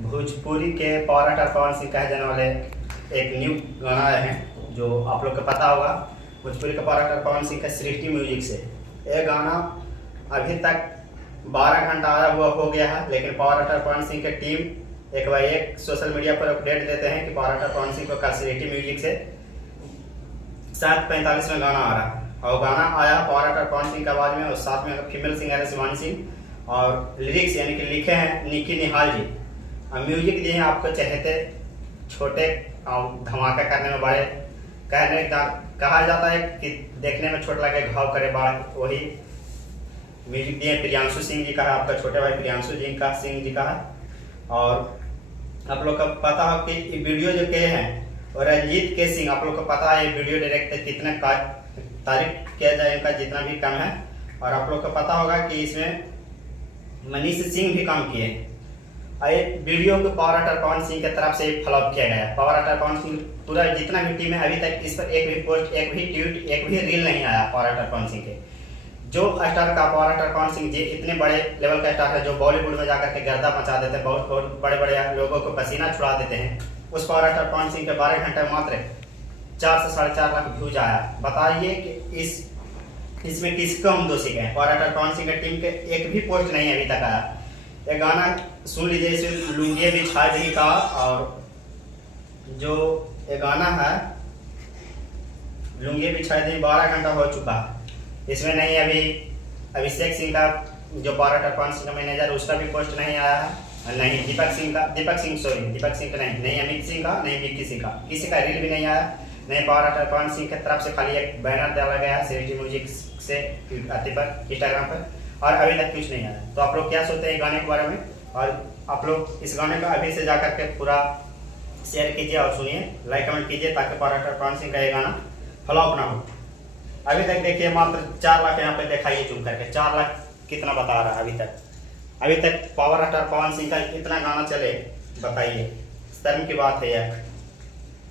भोजपुरी के power actor Pawan Singh कहे जाने वाले एक न्यू गाना आए हैं जो आप लोग को पता होगा। भोजपुरी के पावर एक्टर पवन सिंह का सृष्टि म्यूजिक से यह गाना अभी तक 12 घंटा आया हुआ हो गया है, लेकिन पावर एक्टर पवन सिंह की टीम एक बार एक सोशल मीडिया पर अपडेट देते हैं कि पावर एक्टर पवन सिंह को सृष्टि म्यूजिक से 7:45 में गाना आ रहा है। और गाना आया पावर एक्टर पवन सिंह की आवाज़ में और साथ में फीमेल सिंगर है शिवानी सिंह और लिरिक्स यानी कि लिखे हैं निकी निहाल जी और म्यूजिक दिए हैं आपको चहेते छोटे और धमाका करने में बड़े कहा जाता है कि देखने में छोटा लगे घाव करे बड़ा, वही म्यूजिक दिए प्रियांशु सिंह जी का है, आपका छोटे भाई प्रियांशु सिंह जी का है। और आप लोग को पता हो कि वीडियो जो किए हैं और रंजीत के सिंह, आप लोग को पता है ये वीडियो डायरेक्टर कितने तारीफ किया जाए इनका जितना भी कम है। और आप लोग को पता होगा कि इसमें मनीष सिंह भी काम किए। वीडियो को पावर एक्टर पवन सिंह की तरफ से फ्लॉप किया गया। पावर एक्टर पवन सिंह पूरा जितना भी टीम है अभी तक इस पर एक भी पोस्ट, एक भी ट्वीट, एक भी रील नहीं आया पावर एक्टर पवन सिंह के। जो स्टार का पावर एक्टर पवन सिंह जी इतने बड़े लेवल का स्टार है जो बॉलीवुड में जाकर के गर्दा मचा देते हैं, बहुत बहुत बड़े बड़े लोगों को पसीना छुड़ा देते हैं। उस पावर एक्टर पवन सिंह के 12 घंटे मात्र 4 से 4.5 लाख व्यूज आया। बताइए कि इसमें किसको हम दोषी कहें। पावर एक्टर पवन सिंह की टीम के एक भी पोस्ट नहीं अभी तक आया। ये गाना सुन लीजिए, इसमें लुंगी भी छा जी का और जो ये गाना है लुंगी भी छा जी 12 घंटा हो चुका है। इसमें नहीं अभी अभिषेक सिंह का जो पावर एक्टर पवन सिंह का मैनेजर उसका भी पोस्ट नहीं आया है, नहीं दीपक सिंह का नहीं अमित सिंह का, नहीं विक्की सिंह का, किसी का रील भी नहीं आया। नहीं पावर एक्टर पवन सिंह की तरफ से खाली एक बैनर डाला गया है सृष्टि म्यूजिक से इंस्टाग्राम पर और अभी तक कुछ नहीं आया। तो आप लोग क्या सोचते हैं गाने के बारे में, और आप लोग इस गाने का अभी से जाकर के पूरा शेयर कीजिए और सुनिए, लाइक कमेंट कीजिए ताकि पावर एक्टर पवन सिंह का ये गाना फ्लॉप ना हो। अभी तक देखिए मात्र 4 लाख यहाँ पे दिखाइए जूम करके, 4 लाख कितना बता रहा है अभी तक पावर एक्टर पवन सिंह का इतना गाना चले, बताइए शर्म की बात है यार।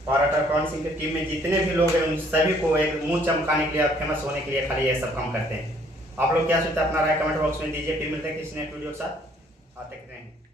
पावर एक्टर पवन सिंह की टीम में जितने भी लोग हैं उन सभी को एक मुंह चमकाने के लिए, फेमस होने के लिए खाली ये सब काम करते हैं। आप लोग क्या सोचते हैं अपना राय कमेंट बॉक्स में दीजिए। फिर मिलते हैं किसी नेक्स्ट वीडियो के साथ, आते रहें।